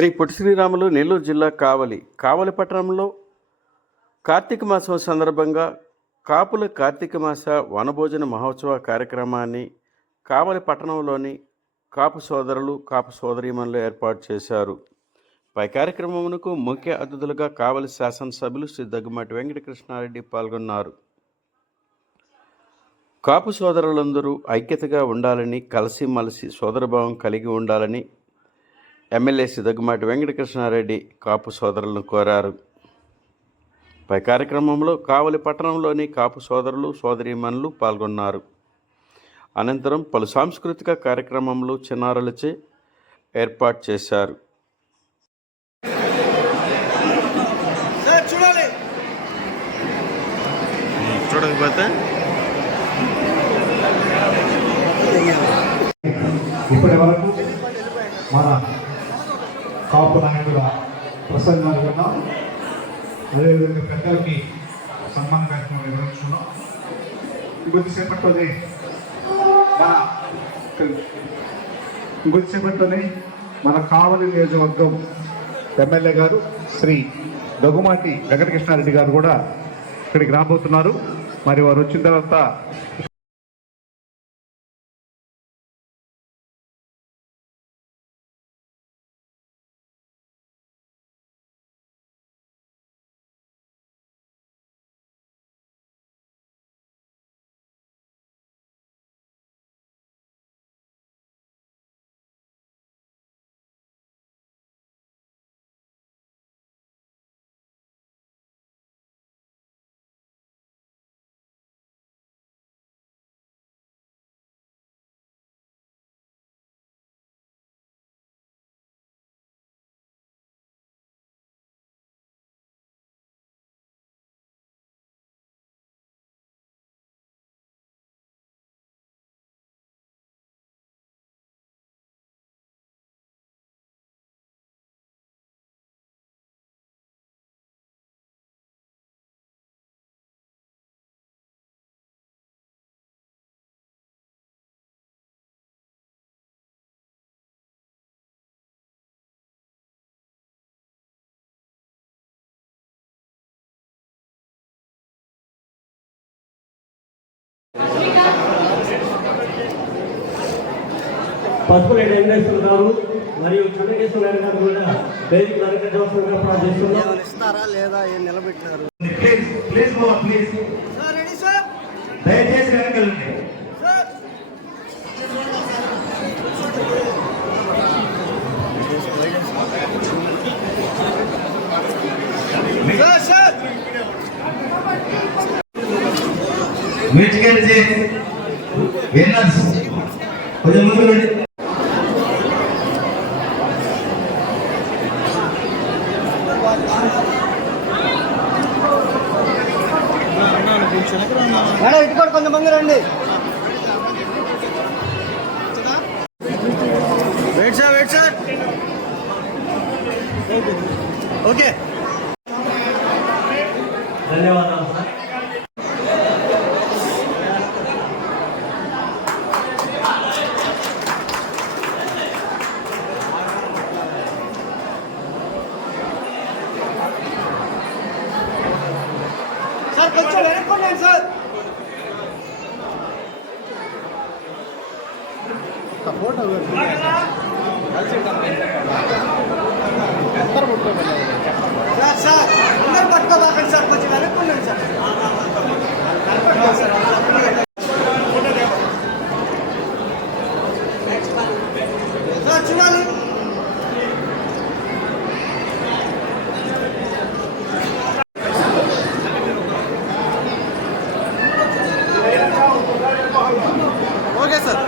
శ్రీ పొట్టి శ్రీరాములు నెల్లూరు జిల్లా కావలి. కావలి పట్టణంలో కార్తీక మాసం సందర్భంగా కాపుల కార్తీక మాస వనభోజన మహోత్సవ కార్యక్రమాన్ని కావలి పట్టణంలోని కాపు సోదరులు కాపు సోదరీమణులు ఏర్పాటు చేశారు. పై కార్యక్రమమునకు ముఖ్య అతిథులుగా కావలి శాసనసభ్యులు శ్రీ దగ్గుమాటి వెంకటకృష్ణారెడ్డి పాల్గొన్నారు. కాపు సోదరులందరూ ఐక్యతగా ఉండాలని కలిసిమలిసి సోదరభావం కలిగి ఉండాలని ఎమ్మెల్యే సిద్దగుమాటి వెంకటకృష్ణారెడ్డి కాపు సోదరులను కోరారు. పై కార్యక్రమంలో కావలి పట్టణంలోని కాపు సోదరులు సోదరీమణులు పాల్గొన్నారు. అనంతరం పలు సాంస్కృతిక కార్యక్రమంలో చిన్నారులచే ఏర్పాటు చేశారు. చూడకపోతే ఇప్పటి వరకు మన కాపు నాయకుల ప్రసంగాలు విన్నాం అదేవిధంగా పెద్దలకి సన్మాన కార్యక్రమం నిర్వహించుకున్నాం. ఇంకొద్దిసేపట్లోనే మన ఇంకొద్దిసేపట్లోనే మన కావలి నియోజకవర్గం ఎమ్మెల్యే గారు శ్రీ దగ్గుమాటి వెంకటకృష్ణారెడ్డి గారు కూడా ఇక్కడికి రాబోతున్నారు. మరి వారు వచ్చిన తర్వాత పసుపులేటి వెంకటేశ్వర గారు మరియు చంద్రకేశ్వర నాయుడు గారు కూడా వేదిక అలంకరించవలసిందిగా ప్రార్థిస్తున్నాం ఇస్తారా లేదా ఏం నిలబెట్టారు please please go please sir ready sir? దయచేసి వెనకెళ్ళండి sir. Sir sir. Musical chair winners. కొంచెం ముందు రండి మేడం ఇటు కూడా కొంతమంది రండి wait sir wait sir okay ధన్యవాదాలు సార్ సార్ కొంచెం వెనక్కోండి సార్ ఫోటో సార్ సార్ అందరు పట్టుకోబాకండి సార్ కొంచెం సార్ కనపడలేదు సార్ చూడాలి ఓకే సార్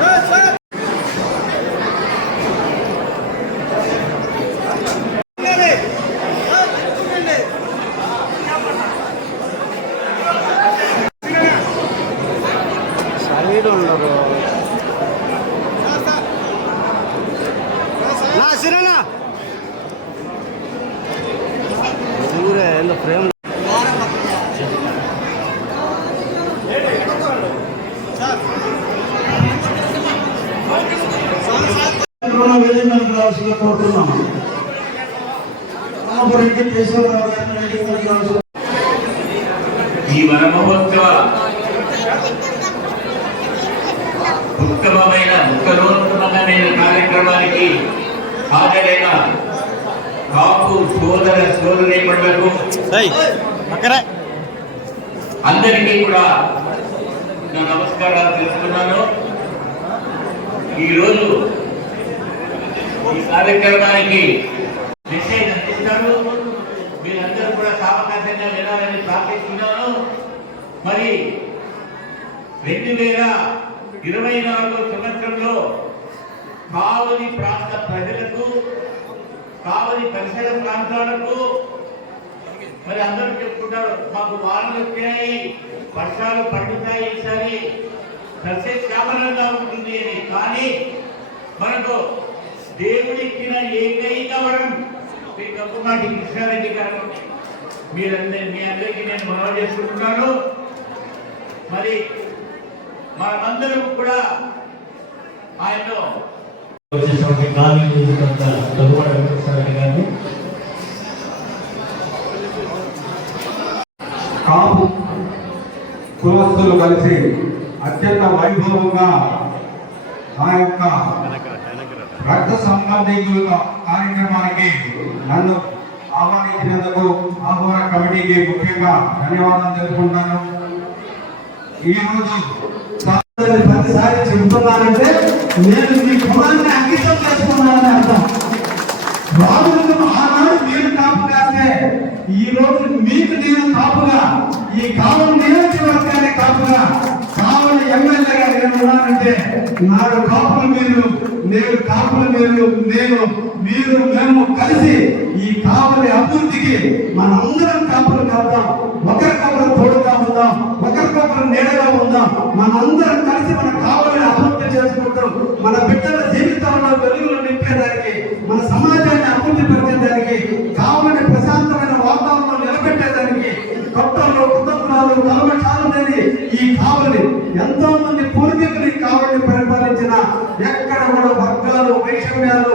సార్ సార్ చూడండి. సార్, చూడండి. Sir, sir. నా సిరనా ఊరే ఫ్రేమ్ సార్ మీదకి రావాల్సిందిగా కోరుతున్నాం రామపురెడ్డి కేశవరావు గారిని ఈ వన మహోత్సవ ఉత్తమమైన ఉత్తరోత్తమైన కార్యక్రమానికి హాజరైన కాపు సోదర సోదరీమణులకు అందరికీ కూడా నా నమస్కారాలు తెలుపుతున్నాను. ఈరోజు ఈ కార్యక్రమానికి మెసేజ్ అందిస్తారు. మీరందరూ కూడా సావకాశంగా వినాలని ప్రార్థిస్తున్నాను. మరి రెండు వేల ఇరవై నాలుగో సంవత్సరంలో కావలి ప్రాంత ప్రజలకు కావలి పరిసర ప్రాంతాలకు మరి అందరూ చెప్పుకుంటారు మాకు వానలు వచ్చాయి వర్షాలు పండుతాయి ఈసారి. సస్యశ్యామలంగా ఉంటుంది అని. కానీ మనకు దేవుడిచ్చిన ఏకైక వరం. శ్రీ కప్పుమాటి కృష్ణారెడ్డి గారు. మీరందరి మీ అందరికీ నేను మనవి చేసుకుంటున్నాను మరి మనమందరం కూడా వచ్చేటువంటి గారిని. కాపు కులస్తులు కలిసి అత్యంత వైభవంగా ఆ యొక్క రక్త సంబంధికుల కార్యక్రమానికి నన్ను ఆహ్వానించినందుకు ఆహ్వాన కమిటీకి ముఖ్యంగా ధన్యవాదాలు తెలుపుకుంటాను ఈరోజు ప్రతిసారి చెబుతున్నానంటే నేను మీ కులాన్ని అంకితం చేసుకున్నానని అర్థం. రాజులకు ఆనాడు మీరు కాపు కాస్తే ఈ రోజు మీకు నేను కాపుగా ఈ కాలం నియోజకవర్గాన్ని కాపుగా కావాలి ఎమ్మెల్యేగా నేను ఉన్నానంటే నాడు కాపులు మీరు నేను కాపులు మీరు నేను మీరు మేము కలిసి ఈ కాపుల అభివృద్ధికి మనందరం కాపులు కాద్దాం ఒకరికొకరు తోడుగా ఉందాం. ఒకరికొకరు నీడగా ఉందాం. మనందరం కలిసి మన కాపు వేలు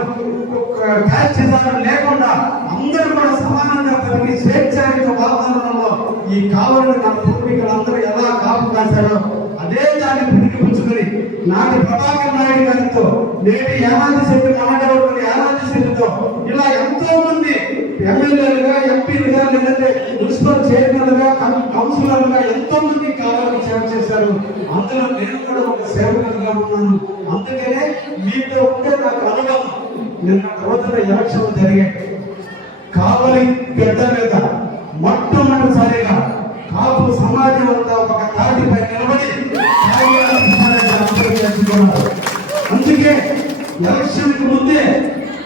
కాల్చిదాలు లేకుండా అందరూ కూడా సమానంగా కలిగి స్వేచ్ఛాయుత వాతావరణంలో ఈ కావలిని మన పూర్వీకులు అందరూ ఎలా కాపు కాశారో అదే దాన్ని పుణికిపుచ్చుకొని నాటి ప్రభాకర్ నాయుడు గారితో నేటి యానాది శెట్టి మాట్లాడుకుని యానాది శెట్టితో ఇలా ఎంతో మంది ఎమ్మెల్యేలుగా ఎంపీలుగా లేదంటే మున్సిపల్ చైర్మన్లుగా కౌన్సిలర్లుగా ఎంతో మంది కావాలని సేవ చేశారు. అందులో నేను కూడా ఒక సేవకులుగా ఉన్నాను. ఎలక్షన్కి ముందే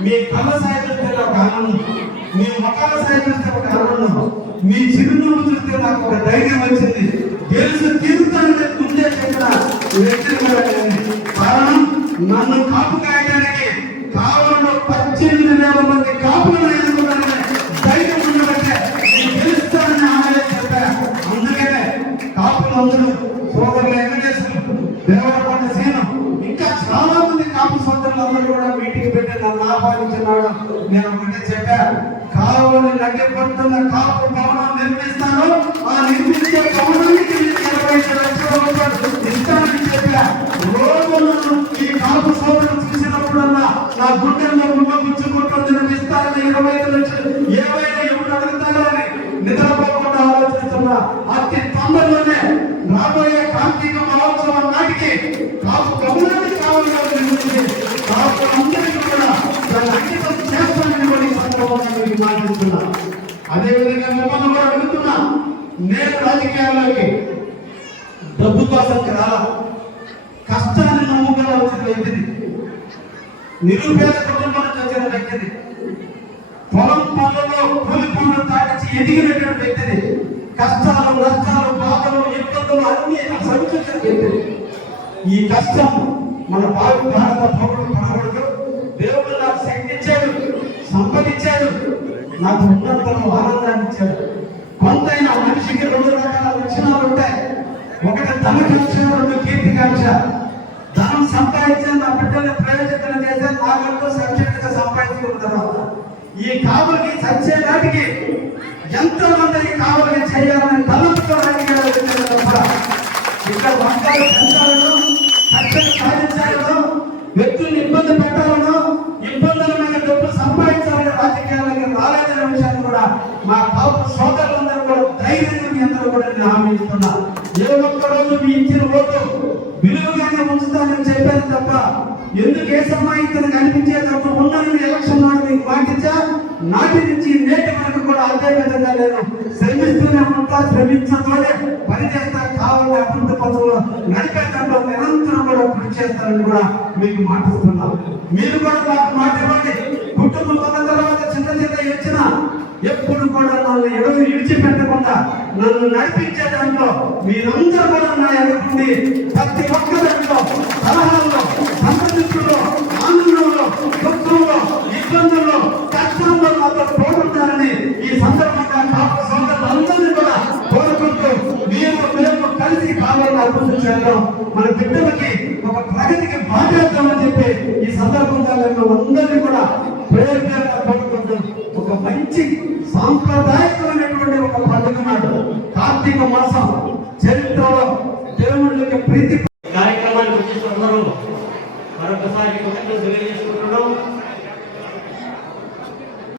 మీ కళ్ళ సాయంత్రం ఒక ఆనందం. మీ మొక్కల సాయంత్రం ఒక ఆనందం. మీ చిరునవ్వు చూస్తే నాకు ఒక ధైర్యం వచ్చింది. గెలుసు తీరుతానని ముందే చెప్పిన కారణం నన్ను కాపు కాయడానికి కావడంలో పద్దెనిమిది వేల మంది కాపులను ఎదుర్కొన్నానని ధైర్యం ఉండబట్టే నేను గెలుస్తానని ఆమె చెప్పారు. అందుకనే కాపులు అందరూ సోదరులు కూడా మీటింగ్ పెట్టి నన్ను ఆహ్వానించినాడు. నేను ఒకటే చెప్పాను కావుని నడ్డిపడుతున్న కాపు భవనం నిర్మిస్తాను. ఆ నిర్మించే భవనానికి ఇరవై ఐదు లక్షల రూపాయలు ఇస్తానని చెప్పా. రోజు ఈ కాపు సోదరులు చూసినప్పుడల్లా నా గుండెల్లో గుమ్మగుచ్చుకుంటుంది నేను ఇస్తానని ఇరవై ఐదు లక్షలు మిమ్మల్ని కూడా అడుగుతున్నా నేను రాజకీయాల్లోకి డబ్బు కోసం రాలా. కష్టాన్ని నమ్ముకుని వచ్చిన వ్యక్తిని. నిరుపేద కుటుంబం నుంచి వచ్చిన వ్యక్తిని. పొలం పనులలో కూలి పనులు తాగించి ఎదిగినటువంటి వ్యక్తిని. కష్టాలు నష్టాలు బాధలు ఇబ్బందులు అన్ని సంచరించిన వ్యక్తిని. ఈ కష్టం మన భారత భారత పౌరులు పడకూడదు. దేవుడు నాకు శక్తి ఇచ్చాడు సంపద ఇచ్చాడు. నాకు ఉన్నతను ఆనందాన్ని ఇచ్చాడు కొంతైనా మనిషికి రెండు రకాల లక్షణాలు ఉంటాయి. ఒకటి ధనకాంక్ష రెండు కీర్తి కాంక్ష ధనం సంపాదించాను నా బిడ్డలు ప్రయోజనం చేస్తే నాకంటూ సంక్షేమంగా సంపాదించుకుంటున్నాను. ఈ కావులకి చచ్చే నాటికి ఎంతో ఉంచుతానని చెప్పాను తప్ప ఎందుకు ఏ సమాహితను కనిపించేటప్పుడు ఉన్నది ఎలక్షన్ నాడు మీకు మాటించా నాటి నుంచి నేటి వరకు కూడా అదే విధంగా నేను శ్రమిస్తూనే ఉంటా శ్రమించతోనే పనిచేస్తా కావాలి అభివృద్ధి పథకంలో నడిపేటప్పుడు నిరంతరం కూడా కృషి చేస్తారని కూడా మీకు మాటిస్తున్నా మీరు కూడా నాకు మాట ఇవ్వండి. ఎప్పుడు కూడా నన్ను ఎడవ విడిచిపెట్టకుండా నన్ను నడిపించే దాంట్లో మీరందరూ కూడా నా ఎదుర్కొండి ప్రతి ఒక్క దాంట్లో సలహాల్లో సంప్రదింపుల్లో ఆనందంలో దుఃఖంలో ఇబ్బందుల్లో కష్టంలో మాత్రం పోగొట్టారని ఈ సందర్భంగా కాపు సోదరులందరినీ కూడా కోరుకుంటూ మీరు మేము కలిసి కావాలని అభివృద్ధి మన బిడ్డలకి ఒక ప్రగతికి బాధ్యత అని చెప్పి ఈ సందర్భంగా మేము అందరినీ కూడా ప్రేరణ ఒక